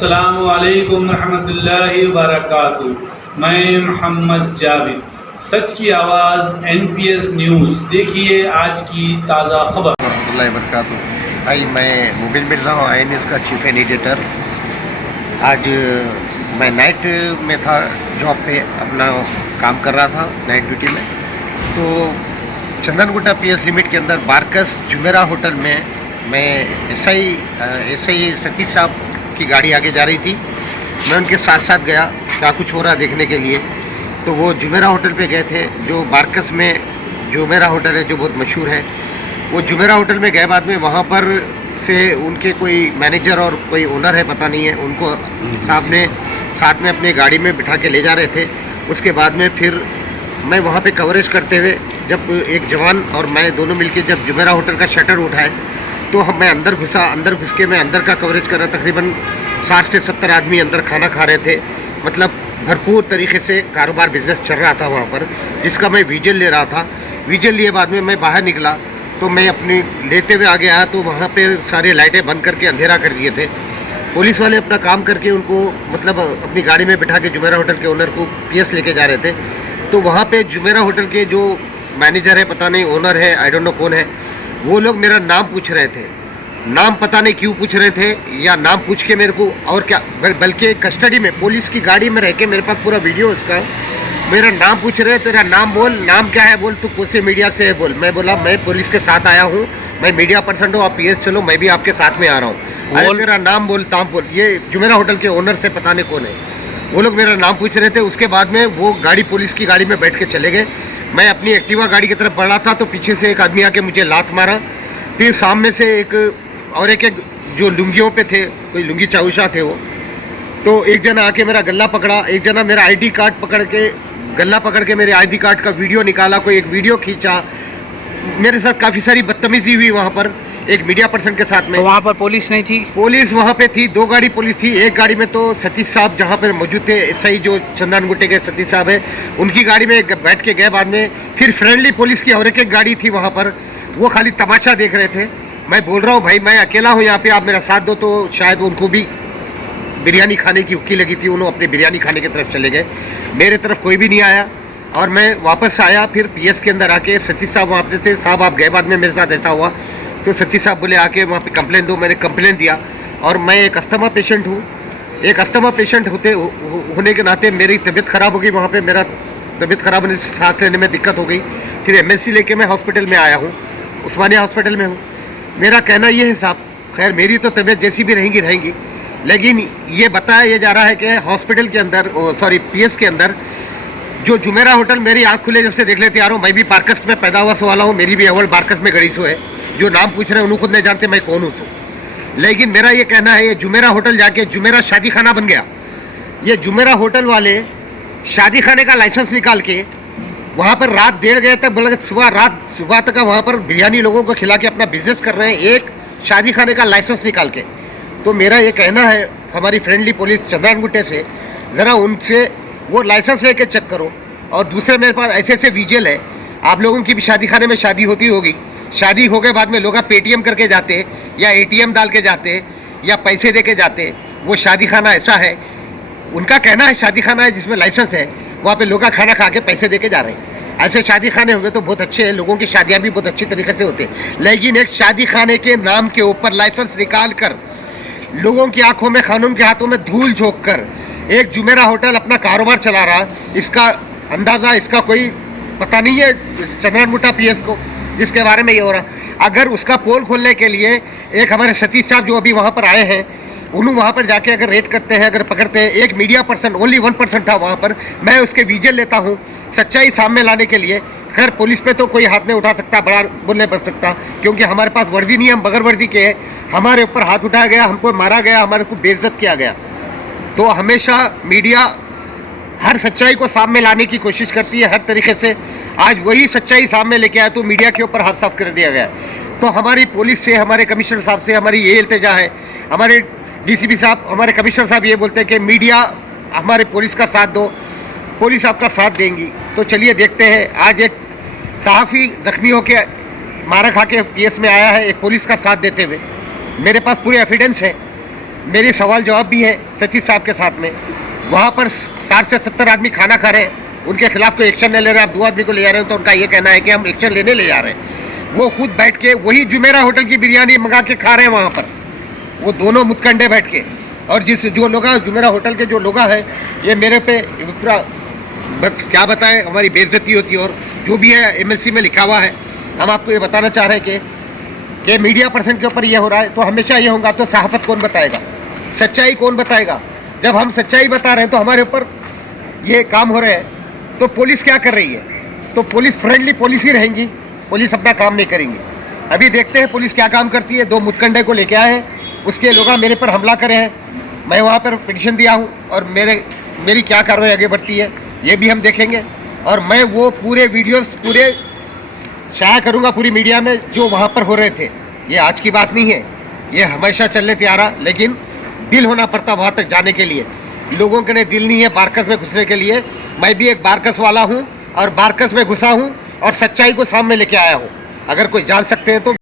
अस्सलामु अलैकुम रहमतुल्लाहि व बरकातुहू। मैं मोहम्मद जावेद, सच की आवाज़ NPS न्यूज़। देखिए आज की ताज़ा खबर। रहमतुल्लाहि व बरकातुहू। भाई मैं मुबिन मिर्ज़ा हूँ, INS का चीफ एडिटर। आज मैं नाइट में था, जॉब पे अपना काम कर रहा था, नाइट ड्यूटी में। तो चंदनगुट्टा PS लिमिट के अंदर बारकस जुमेरा होटल में मैं SI सतीश साहब की गाड़ी आगे जा रही थी। मैं उनके साथ साथ गया, क्या कुछ हो रहा देखने के लिए। तो वो जुमेरा होटल पे गए थे, जो बारकस में जुमेरा होटल है, जो बहुत मशहूर है। वो जुमेरा होटल में गए, बाद में वहाँ पर से उनके कोई मैनेजर और कोई ओनर है, पता नहीं है, उनको साथ में अपने गाड़ी में बिठा के ले जा रहे थे। उसके बाद में फिर मैं वहाँ पे कवरेज करते हुए, जब एक जवान और मैं दोनों मिलके जब जुमेरा होटल का शटर उठाए तो मैं अंदर घुस के मैं अंदर का कवरेज कर रहा। तकरीबन 60 से 70 आदमी अंदर खाना खा रहे थे। मतलब भरपूर तरीके से कारोबार बिजनेस चल रहा था वहाँ पर, जिसका मैं विजुअल ले रहा था। विजुअल लिए बाद में मैं बाहर निकला तो मैं अपनी लेते हुए आगे आया तो वहाँ पे सारी लाइटें बंद करके अंधेरा कर दिए थे। पुलिस वाले अपना काम करके उनको मतलब अपनी गाड़ी में बिठा के जुमेरा होटल के ओनर को PS लेके जा रहे थे। तो वहाँ पे जुमेरा होटल के जो मैनेजर है, पता नहीं ओनर है, आई डोंट नो कौन है, वो लोग मेरा नाम पूछ रहे थे। नाम पता नहीं क्यों पूछ रहे थे, या नाम पूछ के मेरे को और क्या, बल्कि कस्टडी में पुलिस की गाड़ी में रह के मेरे पास पूरा वीडियो उसका, मेरा नाम पूछ रहे। तेरा नाम बोल, नाम क्या है बोल, तू कौन से मीडिया से है बोल। मैं बोला मैं पुलिस के साथ आया हूँ, मैं मीडिया पर्सन हूँ, आप PS चलो, मैं भी आपके साथ में आ रहा हूँ। अरे तेरा नाम बोल, ताम बोल। ये जुमेरा होटल के ओनर से पता नहीं कौन है, वो लोग मेरा नाम पूछ रहे थे। उसके बाद में वो गाड़ी, पुलिस की गाड़ी में बैठ के चले गए। मैं अपनी एक्टिवा गाड़ी की तरफ बढ़ रहा था तो पीछे से एक आदमी आके मुझे लात मारा। फिर सामने से एक जो लुंगियों पे थे, कोई लुंगी चाउशा थे वो, तो एक जना आके मेरा गला पकड़ा, एक जना मेरा ID कार्ड पकड़ के, गला पकड़ के मेरे ID कार्ड का वीडियो निकाला, कोई एक वीडियो खींचा। मेरे साथ काफ़ी सारी बदतमीजी हुई वहाँ पर एक मीडिया पर्सन के साथ में। तो वहाँ पर पुलिस नहीं थी? पुलिस वहाँ पे थी, 2 गाड़ी पुलिस थी। एक गाड़ी में तो सतीश साहब जहाँ पर मौजूद थे, SI जो चंदनगुट्टे के सतीश साहब है, उनकी गाड़ी में बैठ के गए। बाद में फिर फ्रेंडली पुलिस की और एक गाड़ी थी वहाँ पर, वो खाली तमाशा देख रहे थे। मैं बोल रहा हूँ भाई मैं अकेला हूँ यहाँ पे, आप मेरा साथ दो। तो शायद उनको भी बिरयानी खाने की हुक्की लगी थी, उन्होंने अपने बिरयानी खाने की तरफ चले गए। मेरे तरफ कोई भी नहीं आया और मैं वापस आया। फिर PS के अंदर आके सतीश साहब वहाँ पे थे, साहब आप गए, बाद में मेरे साथ ऐसा हुआ। तो सतीश साहब बोले आके वहाँ पे कंप्लेन दो। मैंने कंप्लेन दिया। और मैं एक अस्थमा पेशेंट हूँ, एक अस्थमा पेशेंट होने के नाते मेरी तबीयत ख़राब हो गई। वहाँ पर मेरा तबीयत ख़राब होने से सांस लेने में दिक्कत हो गई। फिर MSc लेके मैं हॉस्पिटल में आया हूँ, उस्मानिया हॉस्पिटल में हूँ। मेरा कहना ये है साहब, खैर मेरी तो तबीयत जैसी भी रहेंगी, लेकिन ये बताया जा रहा है कि हॉस्पिटल के अंदर, PS के अंदर जो जुमेरा होटल, मेरी आँख खुले जब से देख लेते आ रहा हूँ। मैं भी बारकस में पैदा हुआ वाला हूँ, मेरी भी अवल बारकस में गड़ी सो है। जो नाम पूछ रहे हैं उन्होंने खुद नहीं जानते मैं कौन हूँ सो। लेकिन मेरा ये कहना है, ये जुमेरा होटल जाके जुमेरा शादी खाना बन गया। ये जुमेरा होटल वाले शादी खाने का लाइसेंस निकाल के वहाँ पर रात 1:30 गए तक, बोला सुबह तक वहाँ पर बिरयानी लोगों को खिला के अपना बिजनेस कर रहे हैं, एक शादी खाने का लाइसेंस निकाल के। तो मेरा ये कहना है हमारी फ्रेंडली पुलिस चंदनगुट्टे से, ज़रा उनसे वो लाइसेंस लेके चेक करो। और दूसरे मेरे पास ऐसे विजुअल है, आप लोगों की भी शादी खाने में शादी होती होगी, शादी हो गए बाद में लोग पेटीएम करके जाते, या ATM डाल के जाते, या पैसे दे के जाते। वो शादी खाना ऐसा है, उनका कहना है शादी खाना है जिसमें लाइसेंस है, वहाँ पे लोग खाना खा के पैसे दे के जा रहे हैं। ऐसे शादी खाने होंगे तो बहुत अच्छे हैं, लोगों की शादियाँ भी बहुत अच्छी तरीके से होते हैं। लेकिन एक शादी खाने के नाम के ऊपर लाइसेंस निकाल कर लोगों की आंखों में, कानून के हाथों में धूल झोंक कर एक जुमेरा होटल अपना कारोबार चला रहा, इसका अंदाज़ा इसका कोई पता नहीं है चंदनगुट्टा PS को, जिसके बारे में ये हो रहा। अगर उसका पोल खोलने के लिए एक हमारे सतीश साहब जो अभी वहाँ पर आए हैं, उन्होंने वहाँ पर जाके अगर रेड करते हैं, अगर पकड़ते हैं, एक मीडिया पर्सन, ओनली 1% था वहाँ पर, मैं उसके विजुअल लेता हूँ सच्चाई सामने लाने के लिए। खैर पुलिस पे तो कोई हाथ नहीं उठा सकता, बड़ा बोल नहीं पड़ सकता, क्योंकि हमारे पास वर्दी नहीं है, हम बगैर वर्दी के हैं। हमारे ऊपर हाथ उठाया गया, हमको मारा गया, हमारे को बेइज्जत किया गया। तो हमेशा मीडिया हर सच्चाई को सामने लाने की कोशिश करती है हर तरीके से। आज वही सच्चाई सामने लेके आया तो मीडिया के ऊपर हाथ साफ कर दिया गया। तो हमारी पुलिस से, हमारे कमिश्नर साहब से हमारी ये इल्तिजा है, हमारे DCP साहब, हमारे कमिश्नर साहब ये बोलते हैं कि मीडिया हमारे पुलिस का साथ दो, पुलिस आपका साथ देंगी। तो चलिए देखते हैं। आज एक सहाफ़ी ज़ख्मी होकर मारा खा के PS में आया है, एक पुलिस का साथ देते हुए। मेरे पास पूरे एविडेंस है। मेरे सवाल जवाब भी है सचिव साहब के साथ में। वहाँ पर 60 से 70 आदमी खाना खा रहे हैं, उनके खिलाफ कोई एक्शन नहीं ले रहे हैं। आप 2 आदमी को ले जा रहे हैं तो उनका ये कहना है कि हम एक्शन लेने ले जा रहे हैं। वो खुद बैठ के वही जुमेरा होटल की बिरयानी मंगा के खा रहे हैं वहाँ पर, वो दोनों मुतकंडे बैठ के। और जो लोग जुमेरा होटल के जो लोग हैं, ये मेरे पे पूरा बस क्या बताएं, हमारी बेइज्जती होती है। और जो भी है MSC में लिखा हुआ है। हम आपको ये बताना चाह रहे हैं कि मीडिया पर्सन के ऊपर ये हो रहा है तो हमेशा ये होगा, तो सहाफत कौन बताएगा, सच्चाई कौन बताएगा? जब हम सच्चाई बता रहे हैं तो हमारे ऊपर ये काम हो रहे हैं, तो पुलिस क्या कर रही है? तो पुलिस फ्रेंडली पुलिस ही रहेंगी, पुलिस अपना काम नहीं करेंगी। अभी देखते हैं पुलिस क्या काम करती है। 2 मुतकंडे को लेके आए हैं, उसके लोग मेरे पर हमला करे हैं। मैं वहाँ पर पिटीशन दिया हूँ और मेरी क्या कार्रवाई आगे बढ़ती है ये भी हम देखेंगे। और मैं वो पूरे वीडियोस पूरे शाया करूँगा पूरी मीडिया में जो वहाँ पर हो रहे थे। ये आज की बात नहीं है, ये हमेशा चलने तैयार है, लेकिन दिल होना पड़ता वहाँ तक जाने के लिए। लोगों के लिए दिल नहीं है बारकस में घुसने के लिए। मैं भी एक बारकस वाला हूँ और बारकस में घुसा हूँ और सच्चाई को सामने लेके आया हूँ। अगर कोई जान सकते हैं तो